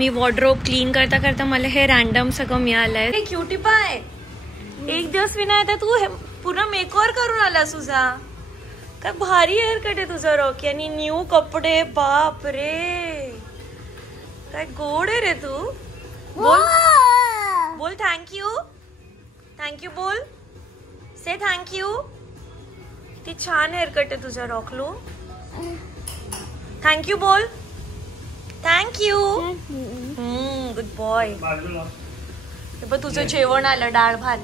मी wardrobe clean करता करता मला हे रॅन्डम सगळं मिळालंय. क्युटी पाय, एक दिवस विना तू पूर्ण मेकओव्हर करून आला तुझा. काय भारी हेअर कट आहे तुझा रॉकी. आणि न्यू कपडे, बाप रे काय गोड आहे रे तू. बोल बोल थँक्यू. थँक्यू बोल. Say thank you. किती छान हेअर कट आहे तुझा रॉकलू. थँक्यू बोल. थँक्यू. Good boy. तुझं जेवण आलं, डाळ भात.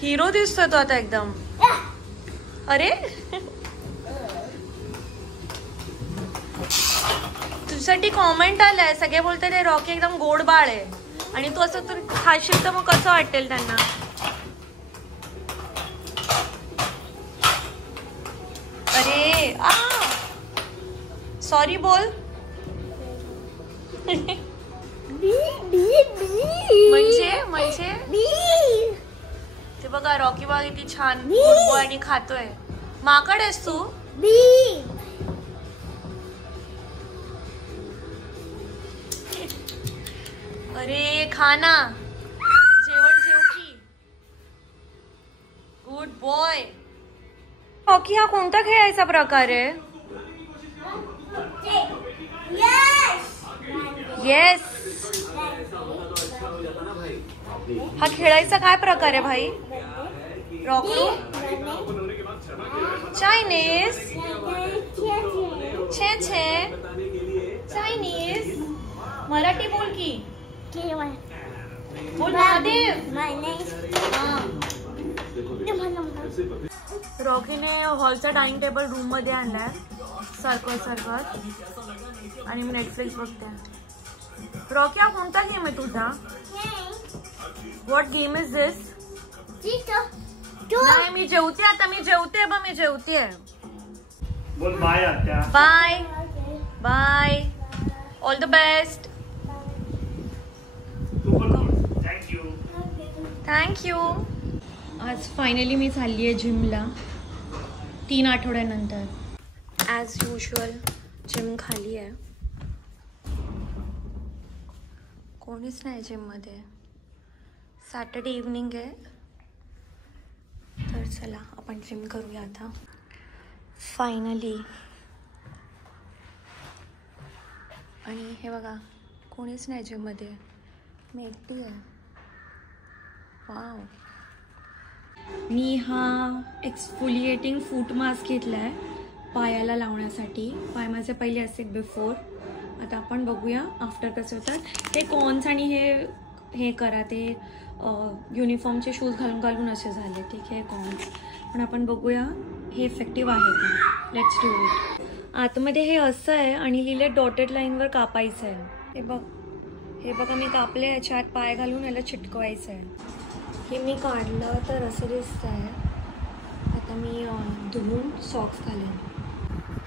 हिरो दिसतोय तो आता एकदम. अरे तुझ्यासाठी कॉमेंट आलाय, सगळे बोलते ते रॉकी एकदम गोड बाळ आहे. आणि तू असं तर खाशील तर मग कसं वाटेल त्यांना. अरे सॉरी बोल. म्हणजे ते बघा रॉकी बघ किती छान गोड आणि खातोय. माकड आहेस तू. अरे खा ना, जेवण जेव की. Good boy. रॉकी हा कोणता खेळायचा प्रकार आहे. येस, हा खेळायचा काय प्रकार आहे भाई. Rocky Chinese. छे छे चायनीज. मराठी बोल की. बोल महादेव. रॉकीने हॉलचा डायनिंग टेबल रूम मध्ये आणलाय सरकत आणि मी नेटफ्लिक्स बघते. रॉकी हा कोणता गेम आहे तुझा. What game is this. नाही मी जेवते आता. मी जेवते. बोल बाय आत्या. Bye bye. All the best. Thank you. आज फायनली मी चालली आहे जिमला 3 आठवड्यानंतर. ॲज युजल जिम खाली आहे, कोणीच नाही जिममध्ये. सॅटर्डे इव्हनिंग आहे, तर चला आपण जिम करूया आता फायनली. आणि हे बघा कोणीच नाही जिममध्ये, मी एकटी आहे. वाव. मी हा एक्सफोलिएटिंग फूट मास्क घेतला आहे पायाला लावण्यासाठी. पाय माझे पहिले असते बिफोर. आता आपण बघूया आफ्टर कसे होतात. हे कॉन्स आणि हे करा ते युनिफॉर्मचे शूज घालून असे झाले. ठीक आहे कॉन्स, पण आपण बघूया हे इफेक्टिव्ह आहे का. Let's do it. आतमध्ये हे असं आहे आणि लिहिले डॉटेड लाईनवर कापायचं आहे. हे बघा मी कापले. याच्या आत पाय घालून याला चिटकवायचं आहे. हे मी काढलं तर असं दिसतं आहे. आता मी धुवून सॉक्स घालेन.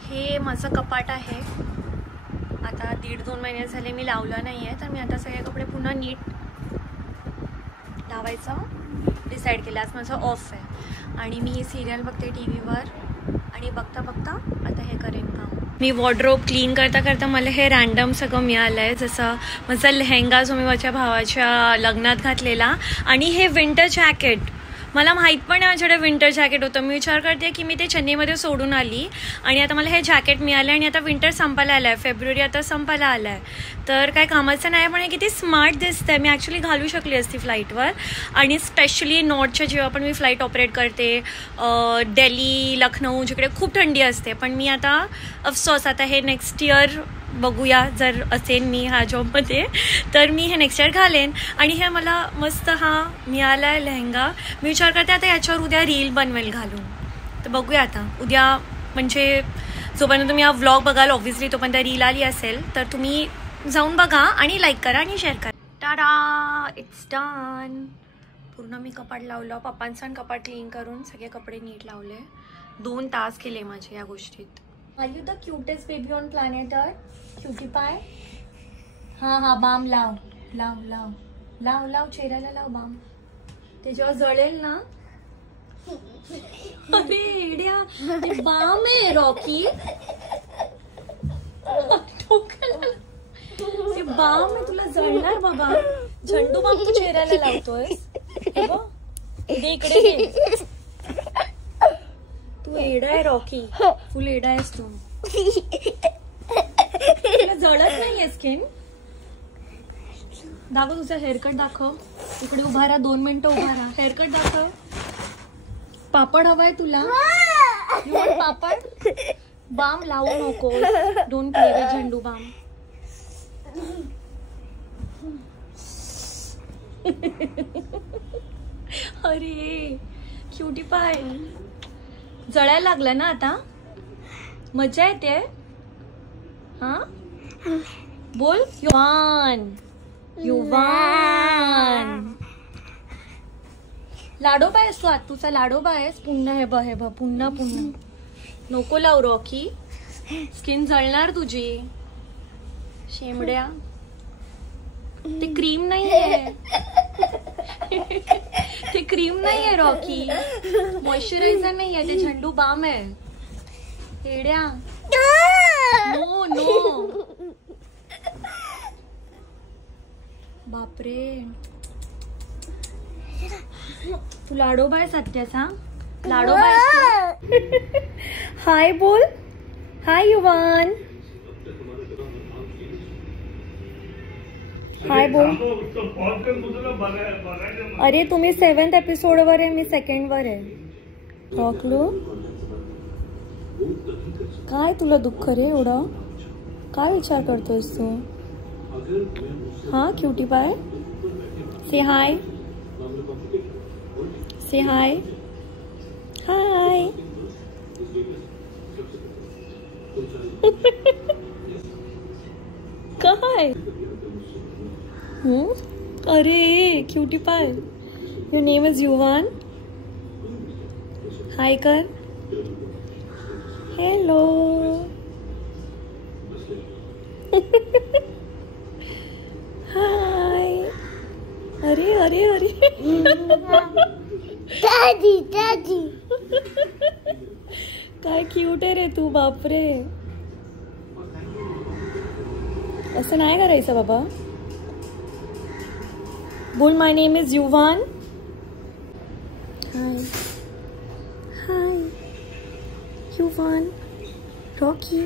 हे माझं कपाट आहे. आता 1.5-2 महिने झाले मी लावलं नाही आहे, तर मी आता सगळे कपडे पुन्हा नीट लावायचं डिसाईड केलं. आज माझं ऑफ आहे आणि मी ही सिरियल बघते टी व्हीवर आणि बघता आता हे करेन काम. मी वॉर्डरोब क्लीन करता करता मला हे रॅन्डम सगळं मिळालं आहे. जसं माझा लेहेंगा जो मी माझ्या भावाच्या लग्नात घातलेला, आणि हे विंटर जॅकेट. मला माहीत पण आहे माझ्याकडे विंटर जॅकेट होतं. मी विचार करते की मी ते चेन्नईमध्ये सोडून आली आणि आता मला हे जॅकेट मिळालं. आणि आता विंटर संपायला आलं आहे, फेब्रुवारी आता संपायला आलं आहे, तर काय कामाचं नाही. पण हे किती स्मार्ट दिसतं आहे. मी ॲक्च्युली घालू शकली असती फ्लाईटवर. आणि स्पेशली नॉर्थच्या जेव्हा पण मी फ्लाईट ऑपरेट करते, दिल्ली, लखनऊ, जिकडे खूप थंडी असते. पण मी आता अफसोस आता हे नेक्स्ट इयर बघूया, जर असेल मी ह्या जॉबमध्ये तर मी हे नेक्स्ट इयर घालेन. आणि हे मला मस्त हा मिळाला आहे लेहंगा. मी विचार करते आता याच्यावर उद्या रील बनवेल घालून. तर बघूया आता उद्या, म्हणजे जोपर्यंत तुम्ही हा व्लॉग बघाल ऑब्व्हियसली तोपर्यंत रील आली असेल, तर तुम्ही जाऊन बघा आणि लाईक करा आणि शेअर करा. Tada, it's done. पूर्ण मी कपाट लावलं. पप्पांचं कपाट क्लीन करून सगळे कपडे नीट लावले. 2 तास केले माझे या गोष्टीत. Are you the cutest baby on planet earth. Cutie pie. हा बाम लाव लाव लाव लाव लाव चेहऱ्याला लाव बाम. ते जेव्हा जळेल ना. अरे एड्या, बाम आहे रॉकी. बाम आहे, तुला जळणार बाबा. झंडू बाम तू चेहऱ्याला लावतोय. इकडे घे. तू एडा आहे रॉकी, फुल एडा आहेस तू. तुला जळत नाहीये स्किन. दाखव तुझा हेअरकट दाखव. इकडे उभा राहा, 2 मिनिटं उभा राहा. हेअरकट दाखव. पापड हवाय तुला? पापड बाम लावू नको. Don't play with Zandu balm. अरे क्यूटी पाय. जळायला लागला ना आता? मजा येते. हा बोल. युवान युवान. लाडोबा आहेस तू. तुझा लाडोबा आहेस. पुन्हा हे बघ पुन्हा नको लावू रॉकी. स्किन जळणार तुझी. शेमड्या. ते क्रीम नाहीये. ते क्रीम नाहीये रॉकी. मॉइश्चरायझर नाहीये, ते झंडू बाम आहे. हेड्या. No no. बापरे. तू लाडोबा आहे सत्याचा. लाडोबा आहेस. हाय बोल. हाय युवान. हाय बोल. अरे तुम्ही 7th एपिसोड वर आहे, मी 2nd वर आहे. टॉकलो. काय तुला दुःख रे एवढं? काय विचार करतोयस तू? हा क्यूटी पाय. से हाय. से हाय. हाय. काय? अरे cutie pie. Your name is Yuvaan. Hi कर. हेलो. हाय. अरे अरे अरे. दादी दादी. काय क्यूट आहे रे तू. बापरे. असं नाही करायचं बाबा. बोल. My name is Yuvaan. हाय. हाय युवान. रॉकी.